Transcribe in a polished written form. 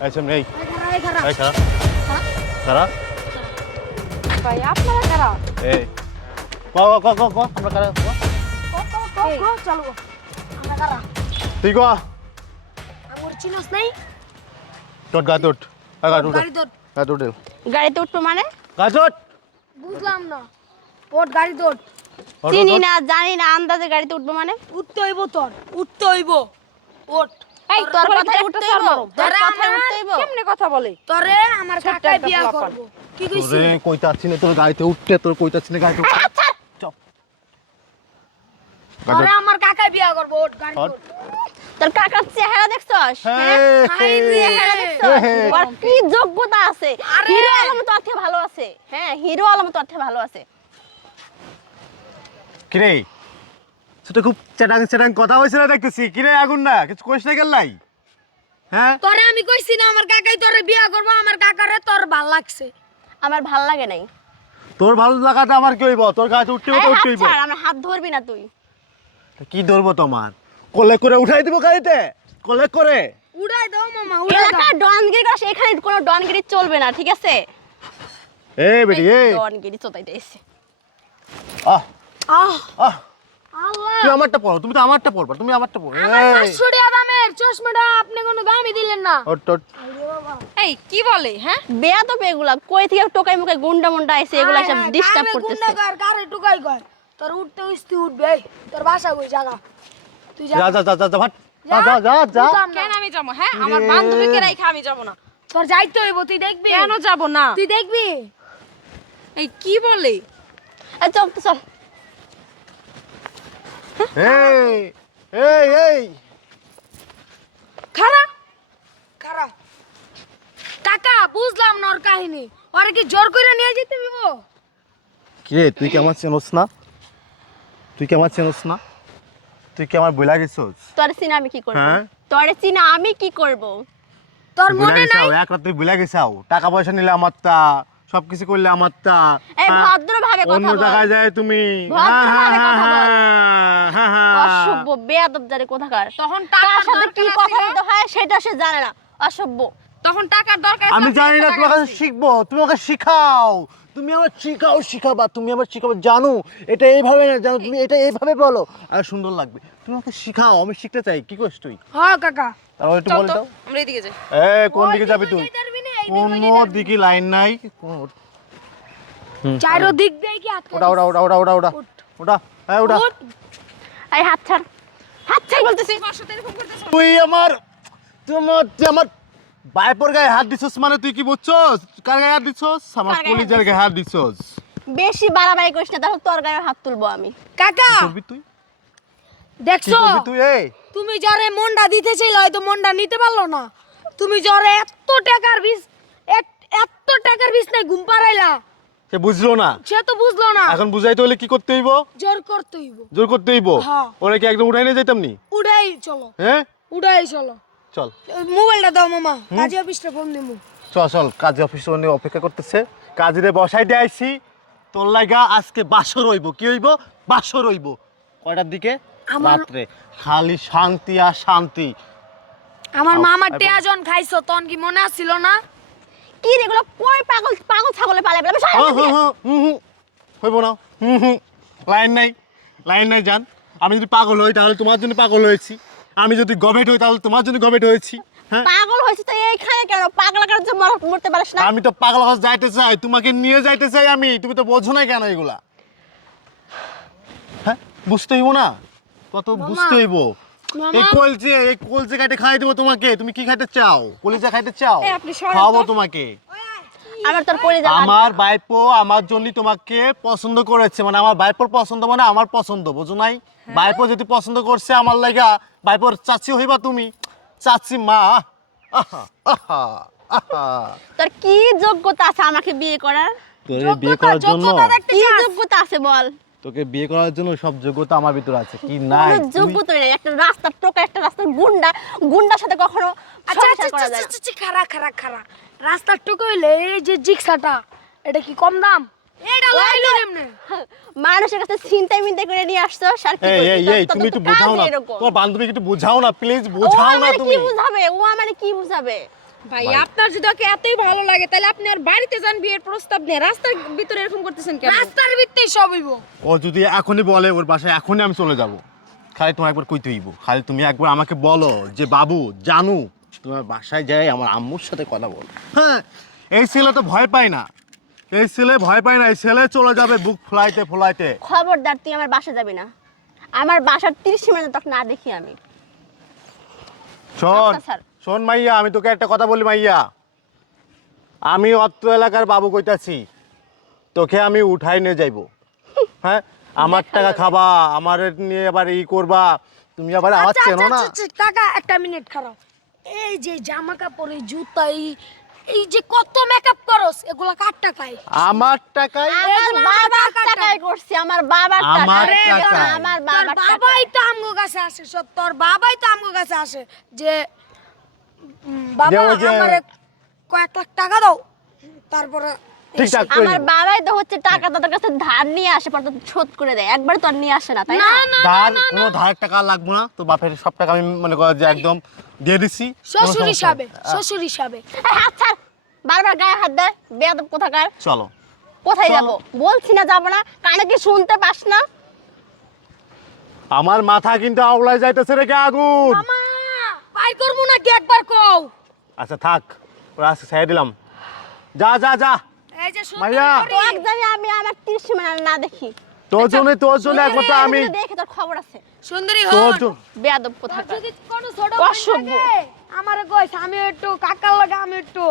আচ্ছা নেই এই খারাপ এই খারাপ খারাপ ভাই আপনারা খারাপ এই ক ক ক ক আমরা খারাপ চলো আমরা খারাপ তুই ক আমার চিনস নাই তোর গা তোট আগা তোট গাড়ি দৌড় গা তোট গাড়িতে উঠবো মানে গা তোট বুঝলাম না ওট গাড়ি দৌড় চিনি না জানি না আন্দাজে গাড়িতে উঠবো মানে উঠতে হইব তোর উঠতে হইব ওট এই তোর কথাই উঠতে হইব তোর তোরা কথাই আমার উঠতে হইব কেমনে কথা বলে তোরে আমার কাকাই বিয়া করব কি কইছিস তোরে কইতা আছিস না তোর গাড়িতে উঠতে তোর কইতা আছিস না গাড়িতে উঠতে চপ তোরে আমার কাকাই বিয়া করব ওট গাড়ি ওঠ। দৌড় তোর কাকার চেহারা দেখছস হাই রে চেহারা দেখছস ওর কি যোগ্যতা আছে আরে! হিরো আলম তোর থেকে ভালো আছে হ্যাঁ হিরো আলম তোর থেকে ভালো আছে কিরে সেটা খুব চাটাং চাটাং কথা হইছে না দেখতেছি কিরে আগুন না কিছু কইছ না গেলাই হ্যাঁ তোরে আমি কইছি না আমার কাকাই তোরে বিয়া করব আমার কাকারে তোর ভাল লাগছে আমার ভাল লাগে নাই তোর ভালো লাগাতে আমার কি হইব তোর গাড়িতে উঠতে এই তো হাত উঠতে হইব ছাড় আমার হাত ধরবি না তুই কি ধরবো তোমার কোলে করে উঠাই দিব গাড়িতে কোলে করে উড়াই দাও মামা উড়াই দাও এলাকা ডনগিরি করা এখানে কোনো ডনগিরি চলবে না ঠিক আছে এই বেটি এই ডনগিরি চোতাইতে এসে আহ আহ আহ আল্লাহ তুই আমারটা পড়ো তুমি তো আমারটা পড়বা তুমি আমারটা পড়ো আমার এই 500 টাকা দামের চশমাটা আপনি কোনো দামই দিলেন না ওট ওট এই কি বলে হ্যাঁ বেয়া তো এগুলা কই থেকে টোকাই মুকাই গুন্ডা মুন্ডা আইছে এগুলা সব ডিস্টার্ব করতেছে কারে টুকাই কর তোর উঠতে উঠতে উঠবে এই, তোর বাসা কই জায়গা তুই যা যা যা যা যা যা ভাট যা যা যা যা উঠাম না। কেন আমি যাবো হ্যাঁ আমার বান্ধবীকে রেখে আমি যাব না তোর যাইতে হইব তুই দেখবি কেন যাব না তুই দেখবি এই কি বলে এই চল তো চল এই এই এই খারা খারা কাকা বুঝলাম না ওর কাহিনী ওরে কি জোর করে নিয়ে যেতে হইব কে তুই কি আমার চেনস না তুই কি আমার চেনস না তুই কি আমার বইলা গেছস তোর সিনা আমি কি করব হ্যাঁ? তোর সিনা আমি কি করব তোর বইলা মনে নাই গেছাও এক রাত তুই বইলা গেছাও টাকা পয়সা নিলে আমারটা সবকিছু করলে আমারটা এই হ্যাঁ? ভদ্রভাবে অন্য কথা বল জায়গায় যায় তুমি ভদ্রভাবে কথা বল। হ্যাঁ, হ্যাঁ। অসভ্য বেয়াদব জারে কোথাকার তখন কার টাকার সাথে কি দরকার কথা ছিল বলতে হয় সেটা সে জানে না অসভ্য তখন টাকার দরকার আমি জানি না তোমার কাছে শিখবো তুমি আমাকে শিখাও তুমি আমার শিখাবা তুমি আমার শিখাবো জানো এটা এইভাবে না জানো তুমি এটা এইভাবে বলো আর সুন্দর লাগবে তুমি আমাকে শিখাও আমি শিখতে চাই কি করিস তুই হ্যাঁ কাকা তাহলে একটু চল বলে তো দাও আমরা এদিকে যাই কোন দিকে যাবি তুই কোনো দিকে লাইন নাই চারো দিক দিয়ে কি আটকে ওটা ওটা ওটা ওটা ওটা ওটা ওটা হ্যাঁ ওটা উঠ। এই হাত ছাড় বলতেছি তোমার সাথে এরকম করতেছ তুই আমার তুই আমার বাইপর গায়ে হাত দিছস মানে তুই কি বুঝছস কার গায়ে হাত দিছস আমার কার গায়ে হাত কলিজার গায়ে হাত দিছস বেশি বাড়াবাড়ি করিস না তাহলে তোর গায়ে হাত তুলবো আমি কাকা কি করবি তুই কি দেখছো করবি তুই এই তুমি জরে মন্ডা দিতে চাইলে হয়তো মন্ডা নিতে পারলো না তুমি জরে এত টাকার বিষ নাই ঘুম পাড়াইলা সে বুঝলো না সে তো বুঝলো না এখন বুঝাইতে হলে কি করতে হইব জোর করতে হইব জোর করতে হইব হ্যাঁ। ওরে কি একদম উঠাই নিয়ে যাইতাম নি উড়াই চলো হ্যাঁ উড়াই চলো চল মোবাইলটা দাও মামা কাজী অফিসটা ফোন দিমু চল চল কাজী অফিসে উনি অপেক্ষা করতেছে কাজীরে বসাই দিয়ে আইছি তোর লাগা আজকে বাসর হইব কি হইব বাসর হইব কয়টার দিকে রাত্রে খালি শান্তি আর শান্তি আমার মামার টেয়াজন খাইছো তখন কি মনে আছিল না কি রে এগুলো কই পাগল পাগল ছাগলে পালে পালে হইব না লাইন নাই জান আমি যদি পাগল হই তাহলে তোমার জন্য পাগল হয়েছি আমি যদি গভেট হই তাহলে তোমার জন্য গভেট হয়েছি হ্যাঁ পাগল হয়েছে তো এইখানে কেন পাগল কার জন্য মরতে পারিস না আমি তো পাগল হয়ে যাইতে চাই তোমাকে নিয়ে যাইতে চাই আমি তুমি তো বোঝো না কেন এগুলা হ্যাঁ বুঝতে হইব না কত বুঝতে হইব এই কলজে কাটে খাই দেবো তোমাকে তুমি কি খাইতে চাও কলিজা খাইতে চাও এই আপনি সরেন তো। খাওয়াবো তোমাকে আমার তোর পড়ে যাবে আমার বাইপো আমার জন্য তোমাকে পছন্দ করেছে মানে আমার বাইপোর পছন্দ মানে আমার পছন্দ বুঝো নাই বাইপো যদি পছন্দ করছে আমার লাগা বাইপোর চাচি হইবা তুমি চাচি মা আহা আহা আহা তোর কি যোগ্যতা আছে আমাকে বিয়ে করার তোরে বিয়ে করার জন্য কি যোগ্যতা আছে বল তোকে বিয়ে করার জন্য সব যোগ্যতা আমার ভিতরে আছে কি নাই কোনো যোগ্যতা নেই একটা রাস্তার টোকা একটা রাস্তার গুন্ডার সাথে কখনো আচ্ছা সংসার আচ্ছা করা যায় না। আচ্ছা খারা রাস্তার টুকু হইলে এই যে জিক্সাটা এটা কি কম দাম এটা লাইলো এমনে মানুষের কাছে চিন্তাই মিন্তাই করে নিয়ে আসছো আর কি এই করবি? এই তোর তো তুমি একটু কাজ বোঝাও না এরকম। তোমার বান্ধবীকে একটু বোঝাও না প্লিজ ও বোঝাও না আমারে তুমি কি বুঝাবে ও আমারে কি বুঝাবে ভাই ভাই। আপনার যদি ওকে এতই ভালো লাগে তাহলে আপনি আর বাড়িতে যান বিয়ের প্রস্তাব নিয়ে রাস্তার ভিতরে এরকম করতেছেন কেন? রাস্তার ভিত্তিতে সব হইব। ও যদি এখনই বলে ওর বাসায় এখনই আমি চলে যাব, খালি তোমার একবার কইতে হইব, খালি তুমি একবার আমাকে বলো যে বাবু জানু তোমার বাসায় যাই আমার আম্মুর সাথে কথা বল। হ্যাঁ, এই ছেলে তো ভয় পায় না, এই ছেলে ভয় পায় না, এই ছেলে চলে যাবে বুক ফোলাইতে ফোলাইতে। খবরদার তুই আমার বাসা যাবি না, আমার বাসার 30 মিনিট তক না দেখি আমি। শোন আচ্ছা, স্যার। শোন মাইয়া, আমি তোকে একটা কথা বলি মাইয়া, আমি অত্র এলাকার বাবু কইতাছি, তোকে আমি উঠাই নিয়ে যাইব। হ্যাঁ, আমার টাকা খাবা, আমার নিয়ে আবার ই করবা, তুমি আবার আমার আচ্ছা, চেনো না। কাকা একটা মিনিট খারাপ। এই যে জামা কাপড়, এই জুতা, এই যে কত মেকআপ করস, এগুলা কার টাকায়? আমার টাকায় আমার বাবার টাকায় করছি, আমার বাবার আমার টাকায়। টাকায়। আমার তোর বাবার বাবাই টাকায়। তো আমগো কাছে আসে, সব তোর বাবাই তো আমগো কাছে আসে যে বাবা যে ওই যে- আমারে কয়েক লাখ টাকা দাও, তারপরে ঠিকঠাক করে আমার নিব। বাবাই তো হচ্ছে টাকা তাদের কাছে ধার নিয়ে আসে, পর তো শোধ করে দেয়, একবার তো আর নিয়ে আসে না, তাই না? ধার কোনো ধারের টাকা লাগবে না, তো বাপের সব টাকা আমি মনে করো যে একদম দিয়ে দিছি। কোনো শ্বশুর সমস্যা হিসাবে, নেই। শ্বশুর হিসাবে। এই হাত ছাড়, বারবার গায়ে হাত দেয়, বেয়াদব কোথাকার। চলো কোথায় চলো। যাব? বলছি না যাব না, কানে কি শুনতে পাস না? আমার মাথা কিন্তু আওলায় যাইতেছে রে কে আগুন। মামা পাই করবো নাকি একবার কও? আচ্ছা থাক, ওরা আজকে ছেড়ে দিলাম, যা যা যা। এই যে সুন্দর মাইয়া। করে- তো এক জানি আমি আমার 30 মিনিট না দেখি। তোর জন্য একমাত্র আমি, দেখে তোর খবর আছে, সুন্দরী তোর হন। জন্য বেয়াদব তোর কোথাকার। যদি কোনো ছোট অসভ্য। আমারে কইস, আমি একটু কাকার লাগে, আমি একটু